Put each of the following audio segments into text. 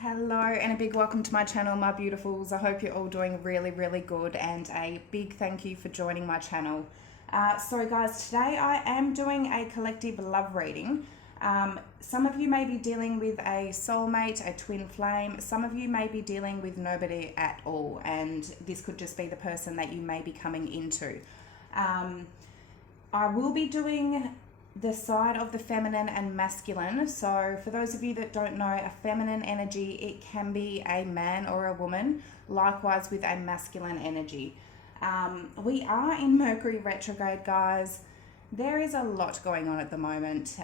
Hello and a big welcome to my channel, my beautifuls. I hope you're all doing really good, and a big thank you for joining my channel. So guys, today I am doing a collective love reading. Some of you may be dealing with a soulmate, a twin flame. Some of you may be dealing with nobody at all, and this could just be the person that you may be coming into. I will be doing the side of the feminine and masculine. So for those of you that don't know, a feminine energy, it can be a man or a woman, likewise with a masculine energy. We are in Mercury retrograde, guys. There is a lot going on at the moment.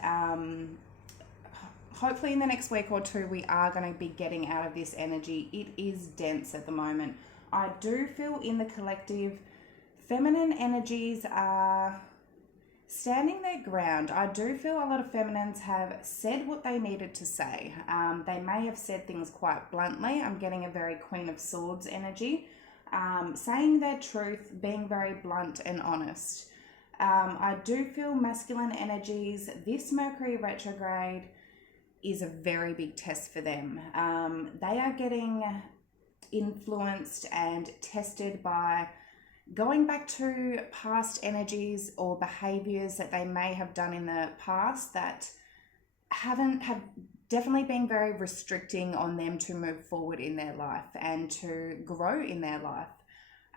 Hopefully in the next week or two, we are going to be getting out of this energy. It is dense at the moment. I do feel in the collective, feminine energies are standing their ground. I do feel a lot of feminines have said what they needed to say. They may have said things quite bluntly. I'm getting a very Queen of Swords energy. Saying their truth, being very blunt and honest. I do feel masculine energies, this Mercury retrograde is a very big test for them. They are getting influenced and tested by going back to past energies or behaviors that they may have done in the past that have definitely been very restricting on them to move forward in their life and to grow in their life.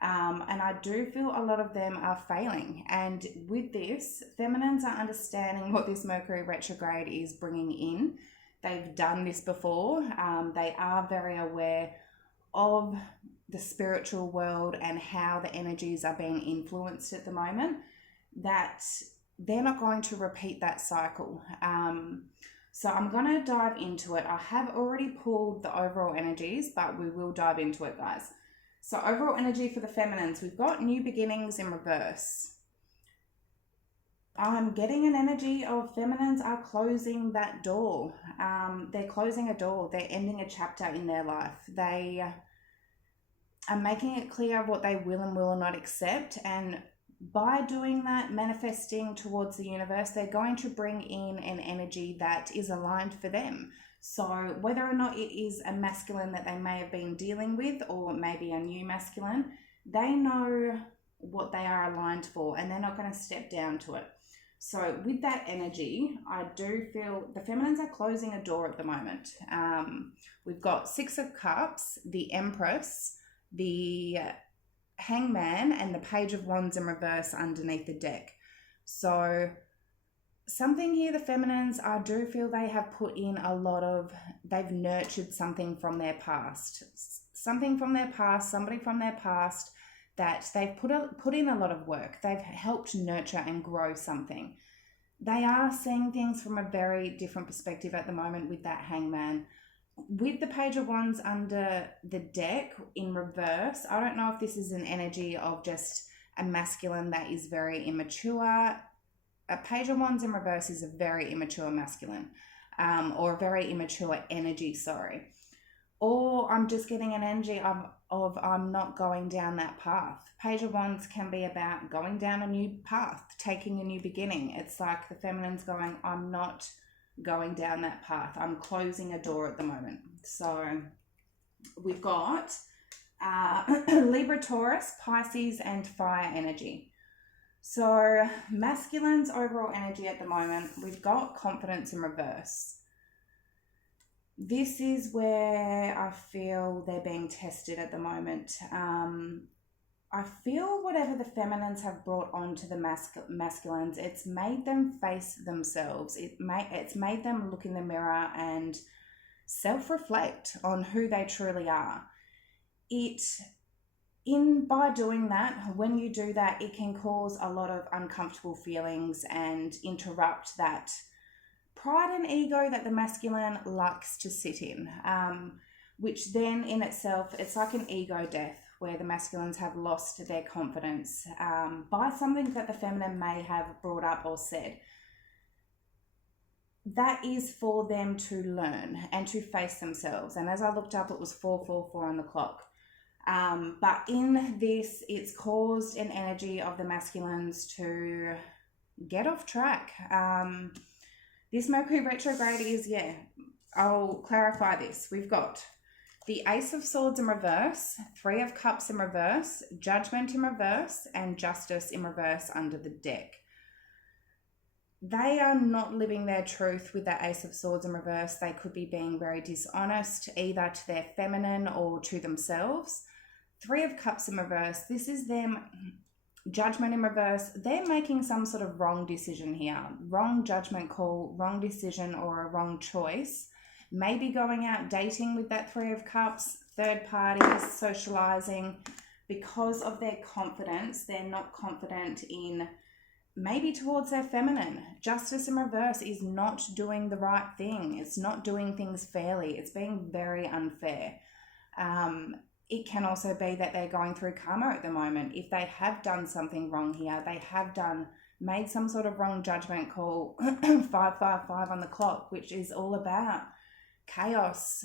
And I do feel a lot of them are failing. And with this, feminines are understanding what this Mercury retrograde is bringing in. They've done this before. They are very aware of the spiritual world and how the energies are being influenced at the moment, that they're not going to repeat that cycle. So I'm going to dive into it. I have already pulled the overall energies, but we will dive into it, guys. So overall energy for the feminines, we've got new beginnings in reverse. I'm getting an energy of feminines are closing that door. They're closing a door. They're ending a chapter in their life. They are making it clear what they will and will not accept. And by doing that, manifesting towards the universe, they're going to bring in an energy that is aligned for them. So whether or not it is a masculine that they may have been dealing with, or maybe a new masculine, they know what they are aligned for and they're not going to step down to it. So with that energy, I do feel the feminines are closing a door at the moment. We've got Six of Cups, the Empress, the Hangman, and the Page of Wands in reverse underneath the deck. So something here, the feminines, I do feel they have put in a lot of, they've nurtured something from their past. Something from their past, somebody from their past, that they've put in a lot of work. They've helped nurture and grow something. They are seeing things from a very different perspective at the moment with that Hangman. With the Page of Wands under the deck in reverse, I don't know if this is an energy of just a masculine that is very immature. A Page of Wands in reverse is a very immature masculine, or a very immature energy, sorry. Or I'm just getting an energy of I'm not going down that path. Page of Wands can be about going down a new path, taking a new beginning. It's like the feminine's going, I'm not going down that path. I'm closing a door at the moment. So we've got Libra, Taurus, Pisces, and fire energy. So masculine's overall energy at the moment, we've got confidence in reverse. This is where I feel they're being tested at the moment. I feel whatever the feminines have brought on to the masculines, it's made them face themselves. It's made them look in the mirror and self-reflect on who they truly are. By doing that, when you do that, it can cause a lot of uncomfortable feelings and interrupt that pride and ego that the masculine likes to sit in, which then in itself, it's like an ego death, where the masculines have lost their confidence by something that the feminine may have brought up or said. That is for them to learn and to face themselves. And as I looked up, it was 444 on the clock. But in this, it's caused an energy of the masculines to get off track. This Mercury retrograde is, I'll clarify this. We've got the Ace of Swords in reverse, Three of Cups in reverse, Judgment in reverse, and Justice in reverse under the deck. They are not living their truth with that Ace of Swords in reverse. They could be being very dishonest, either to their feminine or to themselves. Three of Cups in reverse, this is them. Judgment in reverse, they're making some sort of wrong decision here. Wrong judgment call, wrong decision, or a wrong choice. Maybe going out dating with that Three of Cups, third parties, socializing. Because of their confidence, they're not confident in maybe towards their feminine. Justice in reverse is not doing the right thing. It's not doing things fairly. It's being very unfair. It can also be that they're going through karma at the moment. If they have done something wrong here, they have made some sort of wrong judgment call, 555 on the clock, which is all about chaos.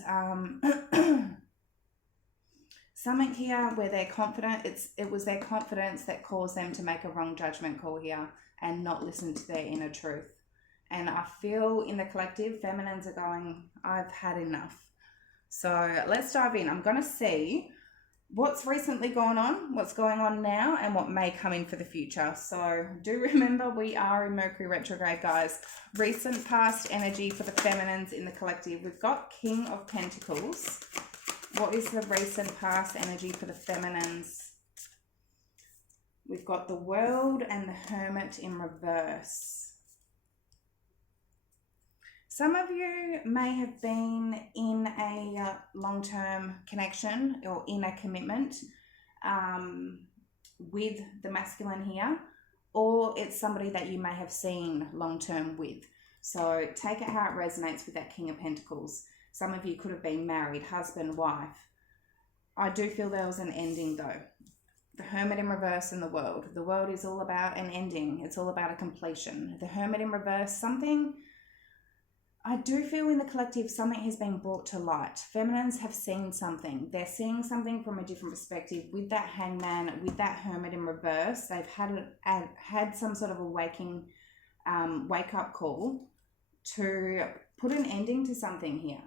Something here where they're confident, it was their confidence that caused them to make a wrong judgment call here and not listen to their inner truth. And I feel in the collective, feminines are going, I've had enough. So let's dive in. I'm going to see what's recently gone on, what's going on now, and what may come in for the future. So do remember we are in Mercury retrograde, guys. Recent past energy for the feminines in the collective. We've got King of Pentacles. What is the recent past energy for the feminines? We've got the World and the Hermit in reverse. Some of you may have been in a long-term connection or in a commitment with the masculine here, or it's somebody that you may have seen long-term with. So take it how it resonates with that King of Pentacles. Some of you could have been married, husband, wife. I do feel there was an ending though. The Hermit in reverse and the World. The World is all about an ending. It's all about a completion. The Hermit in reverse, something... I do feel in the collective something has been brought to light. Feminines have seen something. They're seeing something from a different perspective. With that Hangman, with that Hermit in reverse, they've had some sort of a wake-up call to put an ending to something here.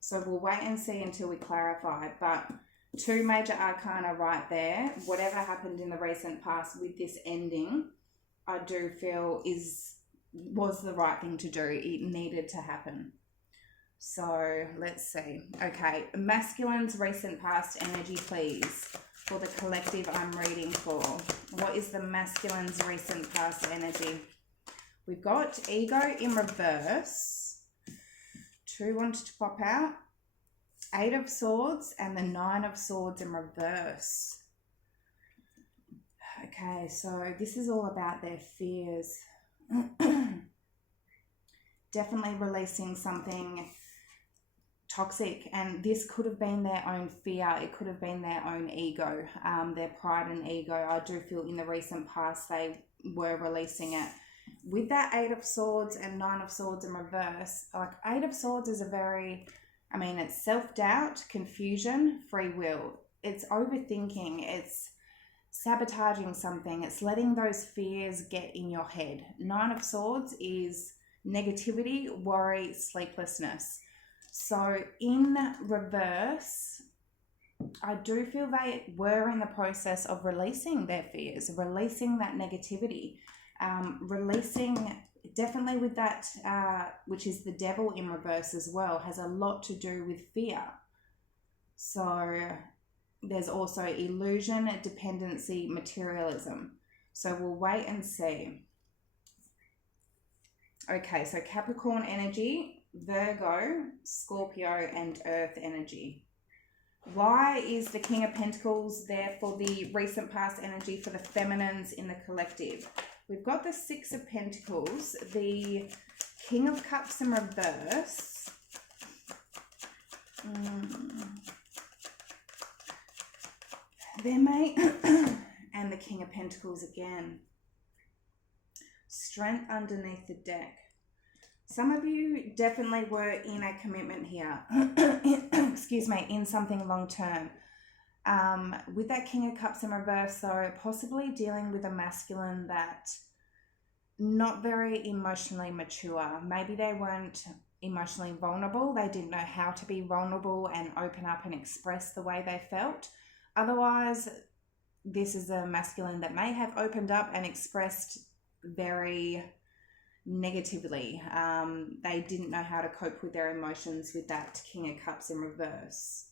So we'll wait and see until we clarify. But two major arcana right there. Whatever happened in the recent past with this ending, I do feel was the right thing to do. It needed to happen. So let's see. Okay, masculine's recent past energy, please, for the collective I'm reading for. What is the masculine's recent past energy? We've got ego in reverse. Two wanted to pop out. Eight of Swords and the Nine of Swords in reverse. Okay, so this is all about their fears. Definitely releasing something toxic, and this could have been their own fear. It could have been their own ego, their pride and ego. I do feel in the recent past they were releasing it. With that Eight of Swords and Nine of Swords in reverse, like Eight of Swords is it's self-doubt, confusion, free will. It's overthinking. It's sabotaging something. It's letting those fears get in your head. Nine of Swords is negativity, worry, sleeplessness. So in reverse, I do feel they were in the process of releasing their fears, releasing that negativity, releasing definitely with that, which is the Devil in reverse as well, has a lot to do with fear. So there's also illusion, dependency, materialism. So we'll wait and see. Okay, so Capricorn energy, Virgo, Scorpio, and Earth energy. Why is the King of Pentacles there for the recent past energy for the feminines in the collective? We've got the Six of Pentacles, the King of Cups in reverse. And the King of Pentacles again. Strength underneath the deck. Some of you definitely were in a commitment here. Excuse me, in something long term. With that King of Cups in reverse, so possibly dealing with a masculine that not very emotionally mature. Maybe they weren't emotionally vulnerable. They didn't know how to be vulnerable and open up and express the way they felt. Otherwise, this is a masculine that may have opened up and expressed very negatively. They didn't know how to cope with their emotions with that King of Cups in reverse.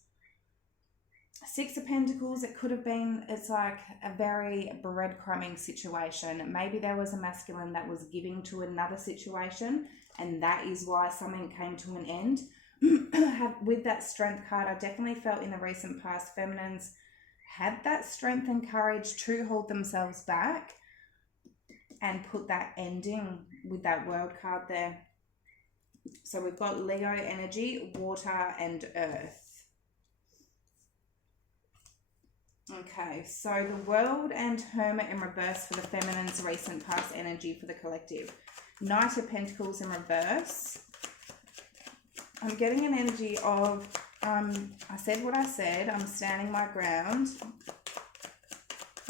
Six of Pentacles, it could have been, it's like a very breadcrumbing situation. Maybe there was a masculine that was giving to another situation, and that is why something came to an end. With that Strength card, I definitely felt in the recent past, feminines had that strength and courage to hold themselves back and put that ending with that World card there. So we've got Leo energy, water and earth. Okay, so the World and Hermit in reverse for the feminine's recent past energy for the collective. Knight of Pentacles in reverse. I'm getting an energy of, I said what I said, I'm standing my ground.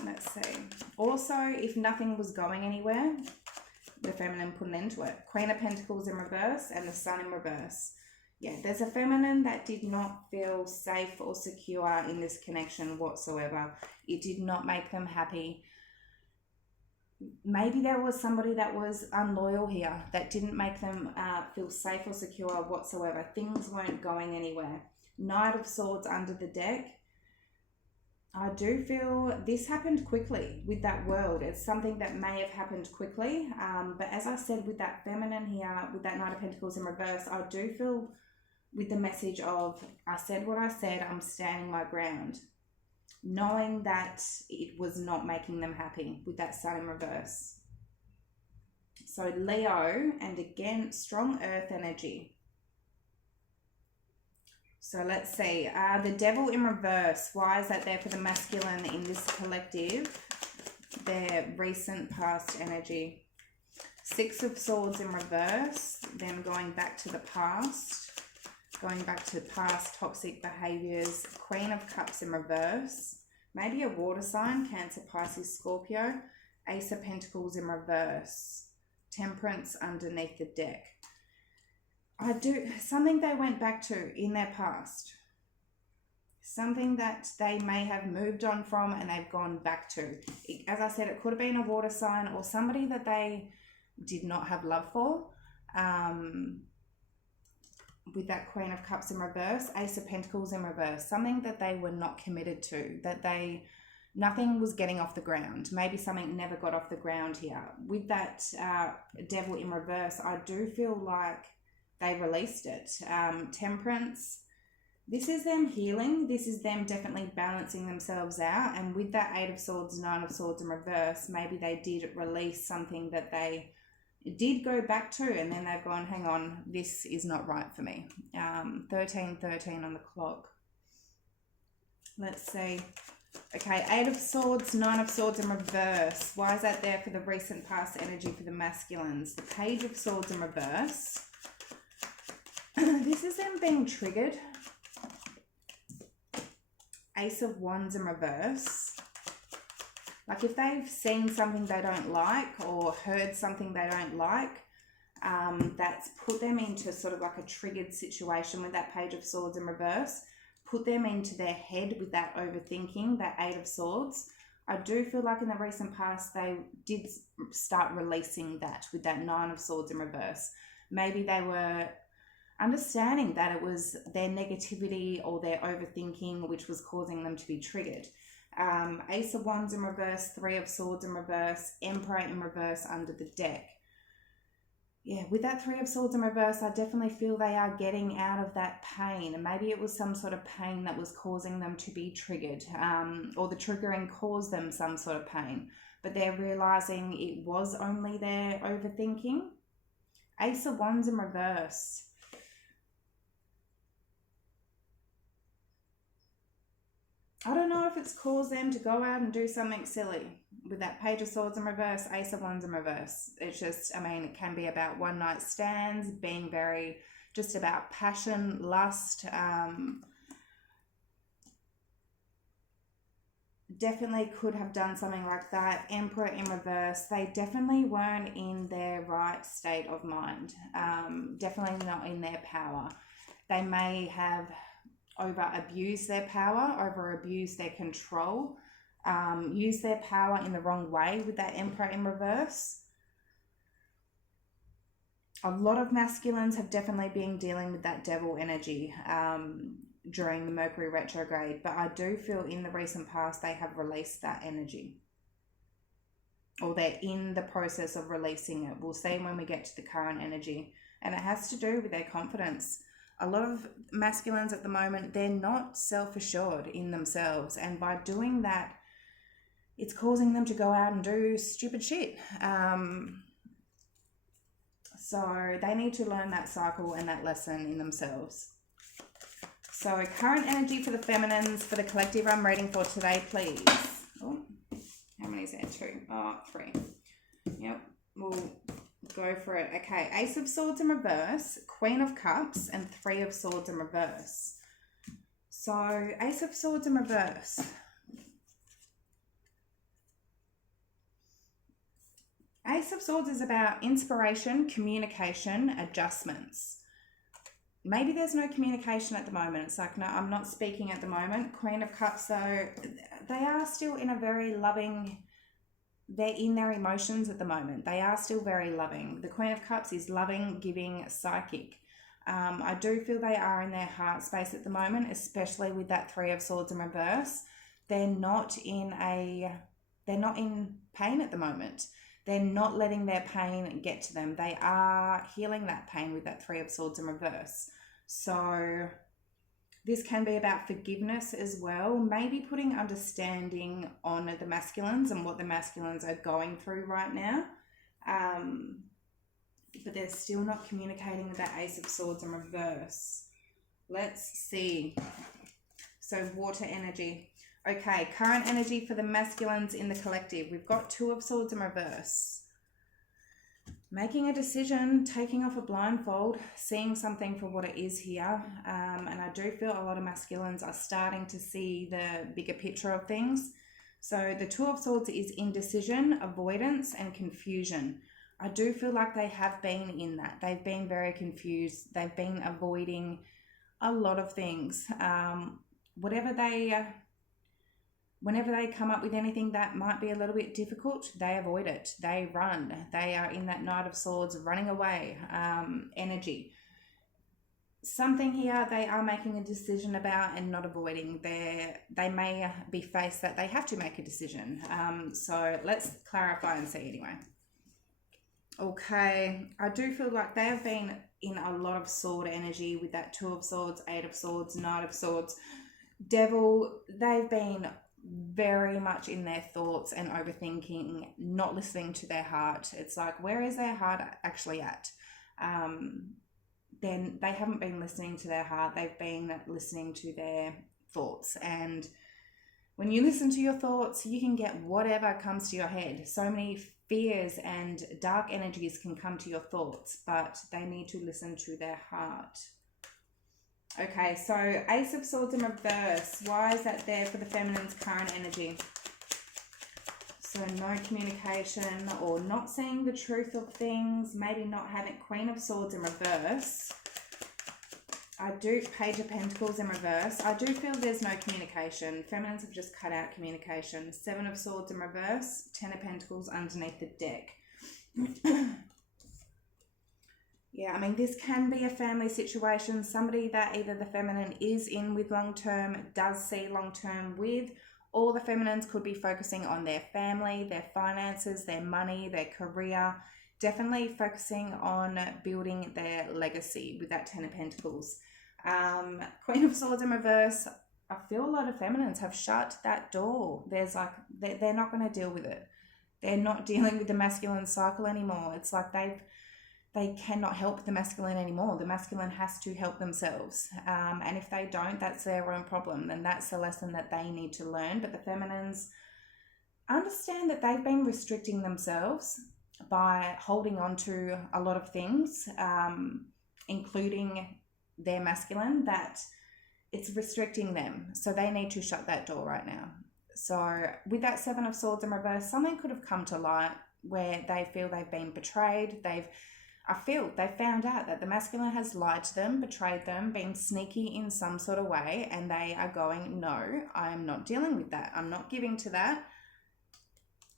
Let's see. Also, if nothing was going anywhere, the feminine put an end to it. Queen of Pentacles in reverse and the Sun in reverse. Yeah, there's a feminine that did not feel safe or secure in this connection whatsoever. It did not make them happy. Maybe there was somebody that was unloyal here that didn't make them feel safe or secure whatsoever. Things weren't going anywhere. Knight of Swords under the deck. I do feel this happened quickly with that World. It's something that may have happened quickly. But as I said, with that feminine here, with that Knight of Pentacles in reverse, I do feel with the message of, I said what I said, I'm standing my ground. Knowing that it was not making them happy with that Sun in reverse. So Leo, and again, strong earth energy. So let's see, the Devil in reverse. Why is that there for the masculine in this collective? Their recent past energy. Six of Swords in reverse, then going back to the past. Going back to past toxic behaviors. Queen of Cups in reverse. Maybe a water sign, Cancer, Pisces, Scorpio. Ace of Pentacles in reverse. Temperance underneath the deck. Something they went back to in their past. Something that they may have moved on from and they've gone back to. As I said, it could have been a water sign or somebody that they did not have love for. With that Queen of Cups in reverse, Ace of Pentacles in reverse, something that they were not committed to, that nothing was getting off the ground. Maybe something never got off the ground here. With that Devil in reverse, I do feel like they released it. Temperance, this is them healing. This is them definitely balancing themselves out. And with that Eight of Swords, Nine of Swords in reverse, maybe they did release something that they did go back to, and then they've gone, hang on, this is not right for me. 13:13 on the clock. Let's see. Okay, Eight of Swords, Nine of Swords in reverse. Why is that there for the recent past energy for the masculines? The Page of Swords in reverse. This is them being triggered. Ace of Wands in reverse. Like if they've seen something they don't like or heard something they don't like, that's put them into sort of like a triggered situation with that Page of Swords in reverse. Put them into their head with that overthinking, that Eight of Swords. I do feel like in the recent past they did start releasing that with that Nine of Swords in reverse. Maybe they were understanding that it was their negativity or their overthinking which was causing them to be triggered. Ace of Wands in reverse, Three of Swords in reverse, Emperor in reverse under the deck. Yeah, with that Three of Swords in reverse, I definitely feel they are getting out of that pain. And maybe it was some sort of pain that was causing them to be triggered, or the triggering caused them some sort of pain. But they're realizing it was only their overthinking. Ace of Wands in reverse. I don't know if it's caused them to go out and do something silly. With that Page of Swords in reverse, Ace of Wands in reverse. It's just, I mean, it can be about one night stands, being very, just about passion, lust. definitely could have done something like that. Emperor in reverse, they definitely weren't in their right state of mind. Definitely not in their power. They may have over abused their power, over abused their control, used their power in the wrong way with that Emperor in reverse. A lot of masculines have definitely been dealing with that devil energy during the Mercury retrograde, but I do feel in the recent past they have released that energy, or they're in the process of releasing it. We'll see when we get to the current energy, and it has to do with their confidence. A lot of masculines at the moment, they're not self-assured in themselves, and by doing that, it's causing them to go out and do stupid shit. So they need to learn that cycle and that lesson in themselves. So current energy for the feminines for the collective I'm reading for today, please. Oh, how many is there? 2. Oh, 3. Yep, we'll go for it. Okay, Ace of Swords in reverse, Queen of Cups, and 3 of Swords in reverse. So Ace of Swords in reverse. Ace of Swords is about inspiration, communication, adjustments. Maybe there's no communication at the moment. It's like, no, I'm not speaking at the moment. Queen of Cups, though, they are still in a very loving, they're in their emotions at the moment. They are still very loving. The Queen of Cups is loving, giving, psychic. I do feel they are in their heart space at the moment, especially with that 3 of Swords in reverse. They're not in pain at the moment. They're not letting their pain get to them. They are healing that pain with that 3 of Swords in reverse. So this can be about forgiveness as well. Maybe putting understanding on the masculines and what the masculines are going through right now. But they're still not communicating with that Ace of Swords in reverse. Let's see. So water energy. Okay, current energy for the masculines in the collective. We've got 2 of Swords in reverse. Making a decision, taking off a blindfold, seeing something for what it is here. And I do feel a lot of masculines are starting to see the bigger picture of things. So the 2 of Swords is indecision, avoidance, and confusion. I do feel like they have been in that. They've been very confused. They've been avoiding a lot of things. Whenever they come up with anything that might be a little bit difficult, they avoid it. They run. They are in that Knight of Swords, running away energy. Something here they are making a decision about and not avoiding. They may be faced that they have to make a decision. So let's clarify and see anyway. Okay, I do feel like they have been in a lot of sword energy with that 2 of Swords, 8 of Swords, Knight of Swords, Devil. They've been very much in their thoughts and overthinking, not listening to their heart. It's like, where is their heart actually at? Then they haven't been listening to their heart. They've been listening to their thoughts. And when you listen to your thoughts, you can get whatever comes to your head. So many fears and dark energies can come to your thoughts, but they need to listen to their heart. Okay, so Ace of Swords in reverse. Why is that there for the feminine's current energy? So no communication or not seeing the truth of things. Maybe not having Queen of Swords in reverse. Page of Pentacles in reverse. I do feel there's no communication. Feminines have just cut out communication. 7 of Swords in reverse. 10 of Pentacles underneath the deck. Yeah, I mean, this can be a family situation. Somebody that either the feminine is in with long-term, does see long-term with, or the feminines could be focusing on their family, their finances, their money, their career. Definitely focusing on building their legacy with that 10 of Pentacles. Queen of Swords in reverse. I feel a lot of feminines have shut that door. There's like, they're not going to deal with it. They're not dealing with the masculine cycle anymore. It's like they cannot help the masculine anymore. The masculine has to help themselves. And if they don't, that's their own problem. Then that's the lesson that they need to learn. But the feminines understand that they've been restricting themselves by holding on to a lot of things, including their masculine, that it's restricting them. So they need to shut that door right now. So with that Seven of Swords in reverse, something could have come to light where they feel they've been betrayed. I feel they found out that the masculine has lied to them, betrayed them, been sneaky in some sort of way, and they are going, no, I am not dealing with that. I'm not giving to that.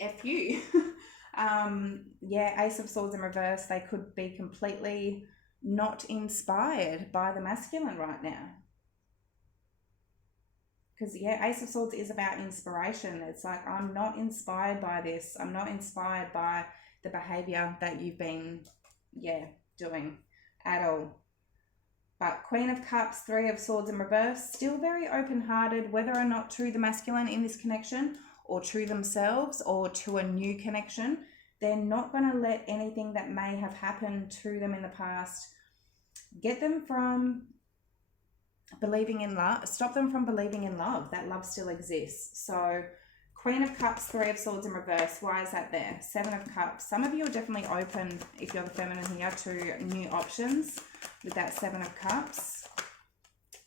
F you. Yeah, Ace of Swords in reverse, they could be completely not inspired by the masculine right now. Because, yeah, Ace of Swords is about inspiration. It's like, I'm not inspired by this. I'm not inspired by the behavior that you've been, doing at all. But Queen of Cups, Three of Swords in reverse, still very open-hearted, whether or not to the masculine in this connection or to themselves or to a new connection. They're not going to let anything that may have happened to them in the past get them from believing in love, stop them from believing in love, that love still exists. So Queen of Cups, Three of Swords in reverse, why is that there? Seven of Cups, some of you are definitely open, if you're the feminine here, to new options with that Seven of Cups.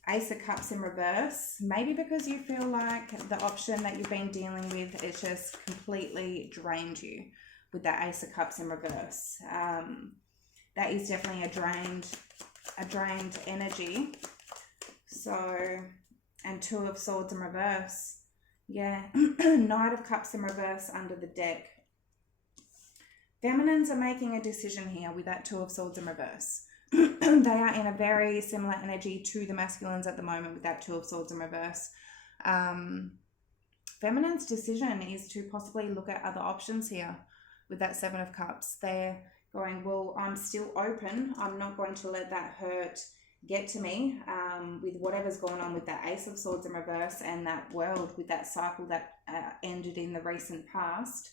Ace of Cups in reverse, maybe because you feel like the option that you've been dealing with is just completely drained you with that Ace of Cups in reverse. That is definitely a drained energy. So, and Two of Swords in reverse. Yeah, Knight of Cups in reverse under the deck. Feminines are making a decision here with that Two of Swords in reverse. They are in a very similar energy to the masculines at the moment with that Two of Swords in reverse. Feminine's decision is to possibly look at other options here with that Seven of Cups. They're going, well, I'm still open. I'm not going to let that hurt get to me with whatever's going on with that Ace of Swords in reverse and that world with that cycle that ended in the recent past.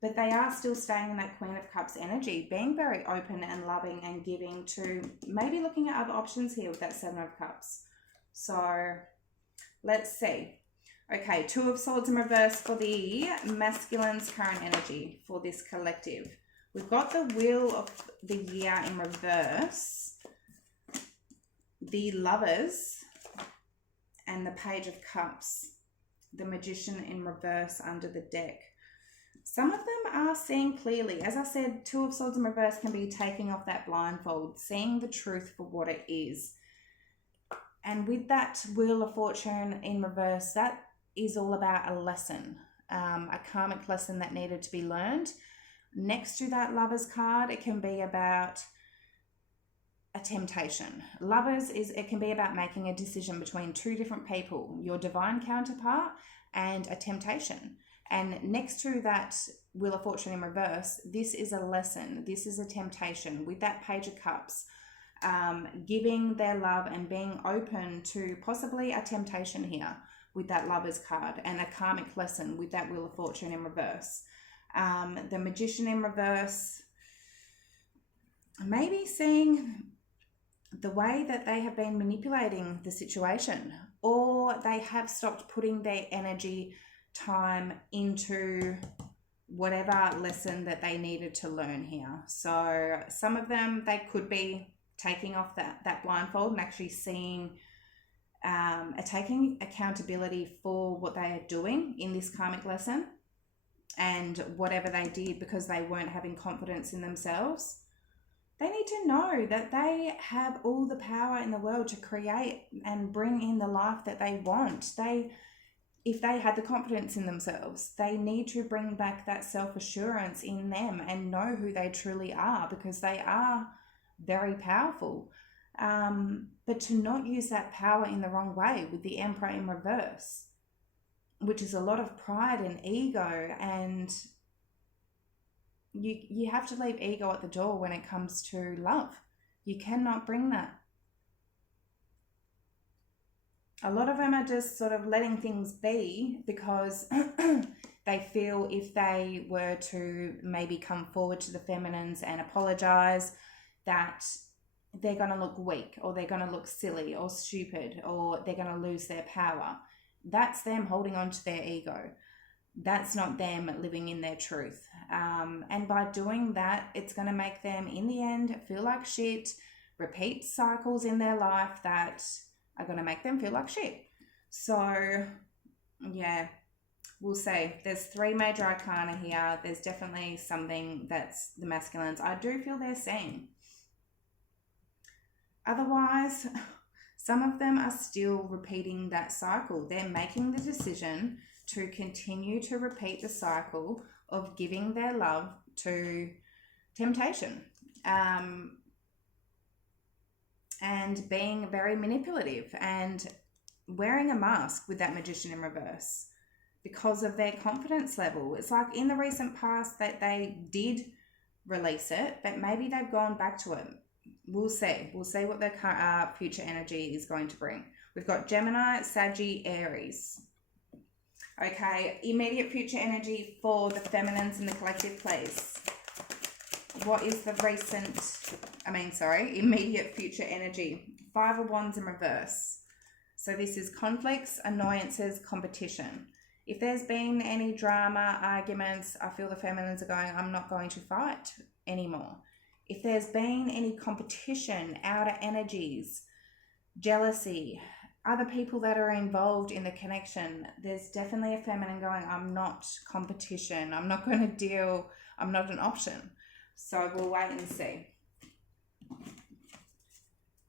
But they are still staying in that Queen of Cups energy, being very open and loving and giving to maybe looking at other options here with that Seven of Cups. So let's see. Okay, Two of Swords in reverse for the masculine's current energy for this collective. We've got the Wheel of the Year in reverse, the Lovers, and the Page of Cups, the Magician in reverse under the deck. Some of them are seeing clearly. As I said, Two of Swords in reverse can be taking off that blindfold, seeing the truth for what it is. And with that Wheel of Fortune in reverse, that is all about a lesson, a karmic lesson that needed to be learned. Next to that Lovers card, it can be about a temptation. Lovers it can be about making a decision between two different people, your divine counterpart and a temptation. And next to that Wheel of Fortune in reverse, this is a lesson. This is a temptation with that Page of Cups, giving their love and being open to possibly a temptation here with that Lovers card and a karmic lesson with that Wheel of Fortune in reverse. The Magician in reverse, maybe seeing the way that they have been manipulating the situation, or they have stopped putting their energy, time into whatever lesson that they needed to learn here. So some of them, they could be taking off that blindfold and actually seeing, taking accountability for what they are doing in this karmic lesson and whatever they did because they weren't having confidence in themselves. They need to know that they have all the power in the world to create and bring in the life that they want. If they had the confidence in themselves, they need to bring back that self-assurance in them and know who they truly are, because they are very powerful. But to not use that power in the wrong way with the Emperor in reverse, which is a lot of pride and ego, and you have to leave ego at the door when it comes to love. You cannot bring that. A lot of them are just sort of letting things be because they feel if they were to maybe come forward to the feminines and apologize, that they're going to look weak, or they're going to look silly or stupid, or they're going to lose their power. That's them holding on to their ego. That's not them living in their truth. And by doing that, it's going to make them, in the end, feel like shit, repeat cycles in their life that are going to make them feel like shit. So, yeah, We'll see. There's 3 major arcana here. There's definitely something that's the masculines. I do feel they're seeing. Otherwise, some of them are still repeating that cycle. They're making the decision to continue to repeat the cycle of giving their love to temptation, and being very manipulative and wearing a mask with that Magician in reverse because of their confidence level. It's like in the recent past that they did release it, but maybe they've gone back to it. We'll see. We'll see what their future energy is going to bring. We've got Gemini, Saggy, Aries. Okay, immediate future energy for the feminines in the collective, please. What is the immediate future energy? 5 of Wands in reverse. So this is conflicts, annoyances, competition. If there's been any drama, arguments, I feel the feminines are going, I'm not going to fight anymore. If there's been any competition, outer energies, jealousy, other people that are involved in the connection, there's definitely a feminine going, I'm not competition. I'm not going to deal. I'm not an option. So we'll wait and see.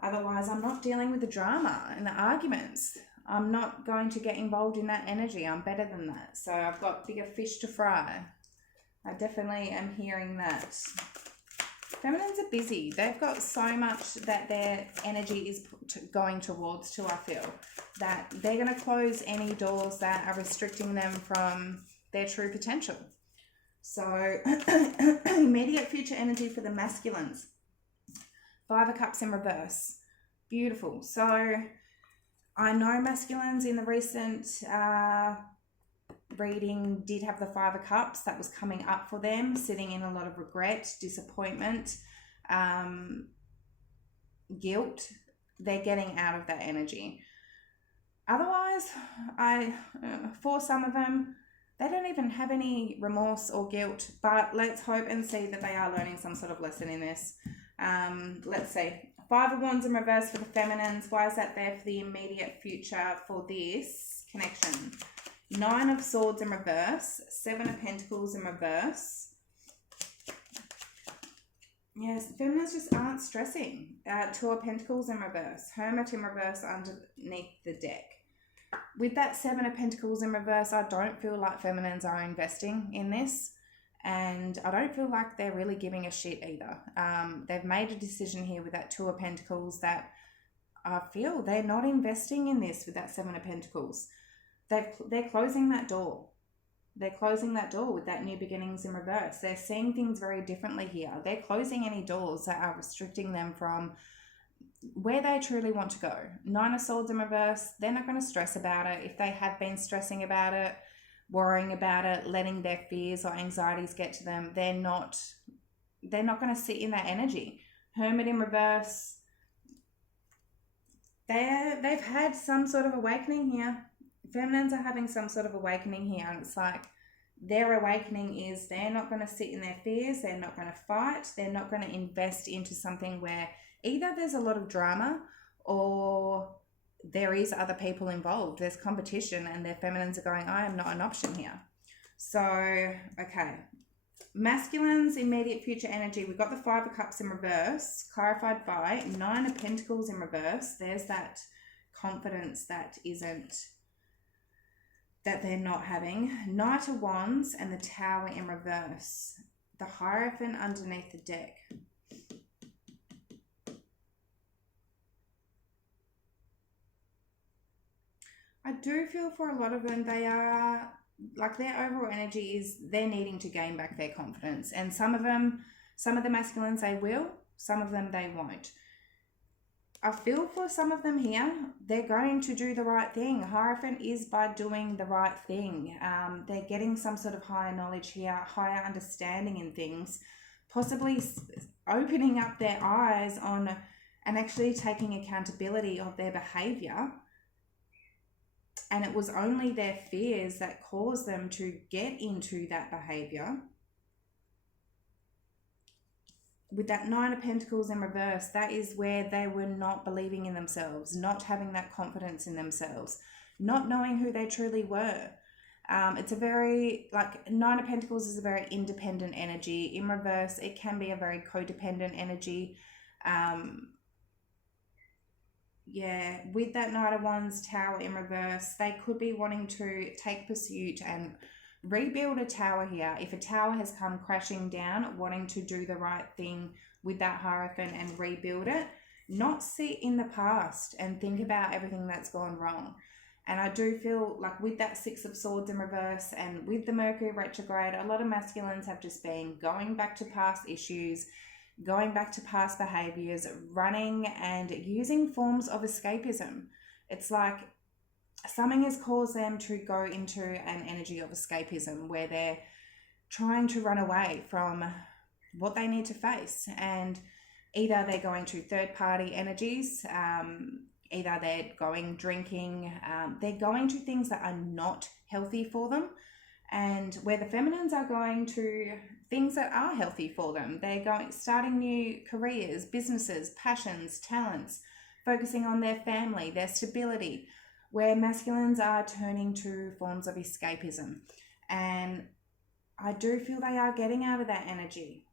Otherwise, I'm not dealing with the drama and the arguments. I'm not going to get involved in that energy. I'm better than that. So I've got bigger fish to fry. I definitely am hearing that. Feminines are busy. They've got so much that their energy is going towards too, I feel. That they're going to close any doors that are restricting them from their true potential. So, immediate future energy for the masculines. 5 of Cups in reverse. Beautiful. So, I know masculines in the recent reading did have the 5 of Cups. That was coming up for them, sitting in a lot of regret, disappointment, guilt. They're getting out of that energy. Otherwise, for some of them, they don't even have any remorse or guilt, but let's hope and see that they are learning some sort of lesson in this. Let's see. 5 of Wands in reverse for the feminines. Why is that there for the immediate future for this connection? 9 of Swords in reverse. 7 of Pentacles in reverse. Yes, the feminines just aren't stressing. 2 of Pentacles in reverse. Hermit in reverse underneath the deck. With that 7 of Pentacles in reverse, I don't feel like feminines are investing in this. And I don't feel like they're really giving a shit either. They've made a decision here with that 2 of Pentacles that I feel they're not investing in this with that 7 of Pentacles. They're closing that door. They're closing that door with that new beginnings in reverse. They're seeing things very differently here. They're closing any doors that are restricting them from where they truly want to go. 9 of Swords in reverse, they're not going to stress about it. If they have been stressing about it, worrying about it, letting their fears or anxieties get to them, they're not going to sit in that energy. Hermit in reverse, they've had some sort of awakening here. Feminines are having some sort of awakening here, and it's like their awakening is they're not going to sit in their fears, they're not going to fight, they're not going to invest into something where either there's a lot of drama or there is other people involved. There's competition, and their feminines are going, I am not an option here. So, okay. Masculines, immediate future energy. We've got the 5 of Cups in reverse, clarified by 9 of Pentacles in reverse. There's that confidence that they're not having. Knight of Wands and the Tower in reverse. The Hierophant underneath the deck. I do feel for a lot of them, they are, like their overall energy is they're needing to gain back their confidence. And some of the masculines, they will, some of them, they won't. I feel for some of them here, they're going to do the right thing. Hierophant is by doing the right thing. They're getting some sort of higher knowledge here, higher understanding in things, possibly opening up their eyes on and actually taking accountability of their behavior. And it was only their fears that caused them to get into that behavior. With that 9 of Pentacles in reverse, that is where they were not believing in themselves, not having that confidence in themselves, not knowing who they truly were. It's a very, like, Nine of Pentacles is a very independent energy. In reverse, it can be a very codependent energy. Yeah, with that Knight of Wands, Tower in reverse, they could be wanting to take pursuit and rebuild a tower here. If a tower has come crashing down, wanting to do the right thing with that Hierophant and rebuild it, not sit in the past and think about everything that's gone wrong. And I do feel like with that Six of Swords in reverse and with the Mercury retrograde, a lot of masculines have just been going back to past issues, going back to past behaviors, running and using forms of escapism. It's like something has caused them to go into an energy of escapism where they're trying to run away from what they need to face. And either they're going to third party energies, either they're going drinking, they're going to things that are not healthy for them. And where the feminines are going to things that are healthy for them. They're starting new careers, businesses, passions, talents, focusing on their family, their stability, where masculines are turning to forms of escapism. And I do feel they are getting out of that energy.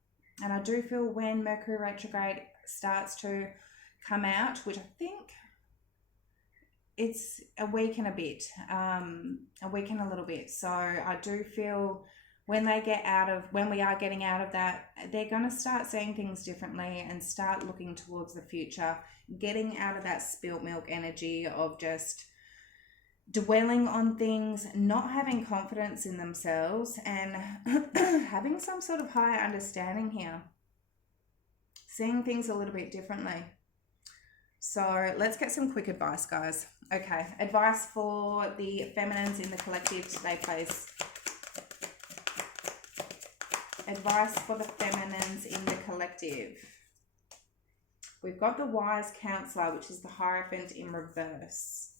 And I do feel when Mercury retrograde starts to come out, which I think it's a week and a bit, a week and a little bit. So I do feel when we are getting out of that, they're going to start seeing things differently and start looking towards the future, getting out of that spilt milk energy of just dwelling on things, not having confidence in themselves, and having some sort of higher understanding here, seeing things a little bit differently. So let's get some quick advice, guys. Okay, advice for the feminines in the collective today, please. Advice for the feminines in the collective. We've got the Wise Counselor, which is the Hierophant in reverse.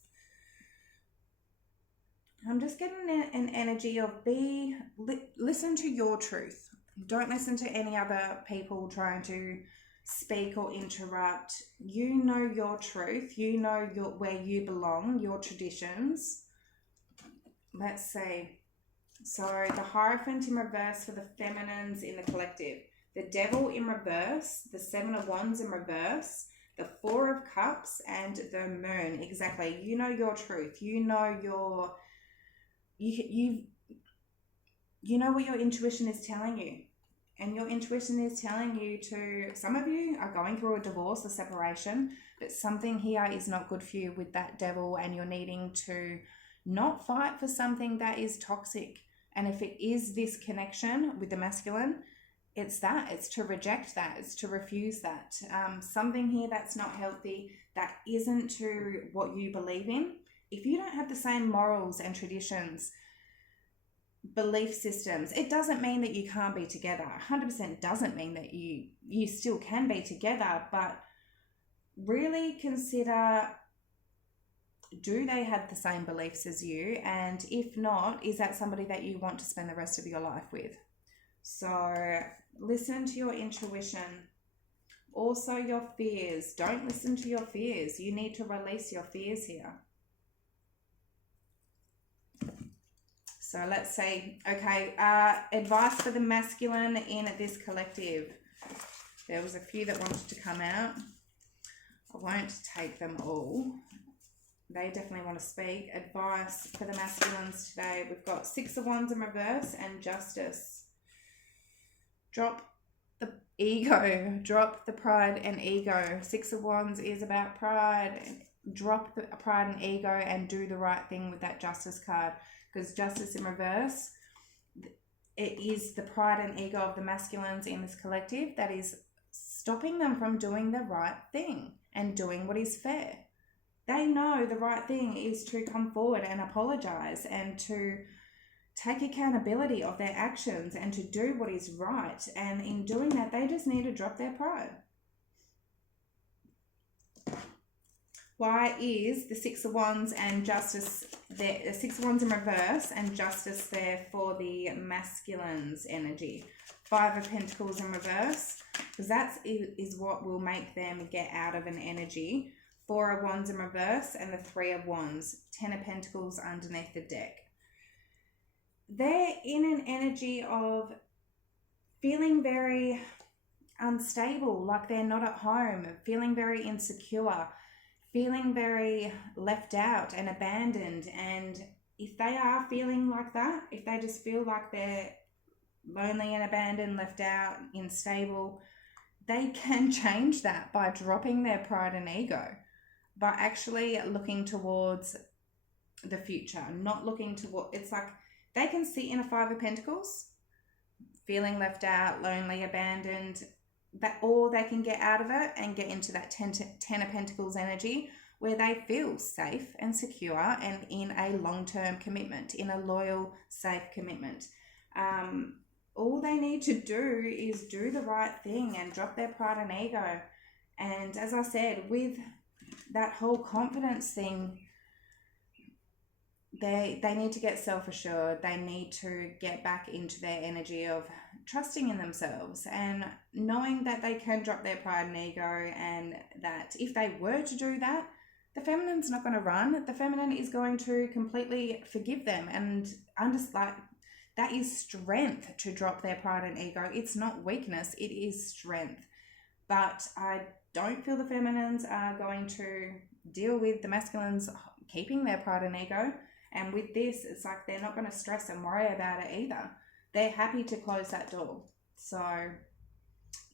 I'm just getting an energy of listen to your truth. Don't listen to any other people trying to speak or interrupt. You know your truth. You know where you belong, your traditions. Let's see. So the Hierophant in reverse for the feminines in the collective. The Devil in reverse, the Seven of Wands in reverse, the Four of Cups, and the Moon. Exactly. You know your truth. You know you know what your intuition is telling you. And your intuition is telling you some of you are going through a divorce, a separation, but something here is not good for you with that Devil, and you're needing to not fight for something that is toxic. And if it is this connection with the masculine, it's to reject that, it's to refuse that. Something here that's not healthy, that isn't to what you believe in. If you don't have the same morals and traditions, belief systems, it doesn't mean that you can't be together. 100% doesn't mean that you still can be together, but really consider, do they have the same beliefs as you? And if not, is that somebody that you want to spend the rest of your life with? So listen to your intuition. Also your fears. Don't listen to your fears. You need to release your fears here. So let's see. Okay, advice for the masculine in this collective. There was a few that wanted to come out. I won't take them all. They definitely want to speak. Advice for the masculines today. We've got Six of Wands in reverse and Justice. Drop the ego. Drop the pride and ego. Six of Wands is about pride. Drop the pride and ego and do the right thing with that Justice card. Because Justice in reverse, it is the pride and ego of the masculines in this collective that is stopping them from doing the right thing and doing what is fair. They know the right thing is to come forward and apologize and to take accountability of their actions and to do what is right. And in doing that, they just need to drop their pride. Why is the Six of Wands and Justice there? The Six of Wands in reverse and Justice there for the masculine's energy. Five of Pentacles in reverse, because that is what will make them get out of an energy. Four of Wands in reverse and the Three of Wands. 10 of Pentacles underneath the deck. they're in an energy of feeling very unstable, like they're not at home, feeling very insecure, feeling very left out and abandoned. And if they are feeling like that, if they just feel like they're lonely and abandoned, left out, unstable, they can change that by dropping their pride and ego, by actually looking towards the future, not looking toward, it's like they can sit in a Five of Pentacles feeling left out, lonely, abandoned, that, or they can get out of it and get into that ten of Pentacles energy where they feel safe and secure and in a long-term commitment, in a loyal, safe commitment. All they need to do is do the right thing and drop their pride and ego. And as I said, with that whole confidence thing, they need to get self-assured. They need to get back into their energy of trusting in themselves and knowing that they can drop their pride and ego, and that if they were to do that, the feminine's not going to run. The feminine is going to completely forgive them and understand that is strength to drop their pride and ego. It's not weakness, it is strength. But I don't feel the feminines are going to deal with the masculines keeping their pride and ego. And with this, it's like they're not going to stress and worry about it either. They're happy to close that door. So,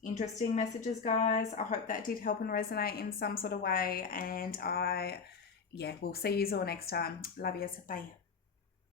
interesting messages, guys. I hope that did help and resonate in some sort of way. And we'll see you all next time. Love yous. Bye.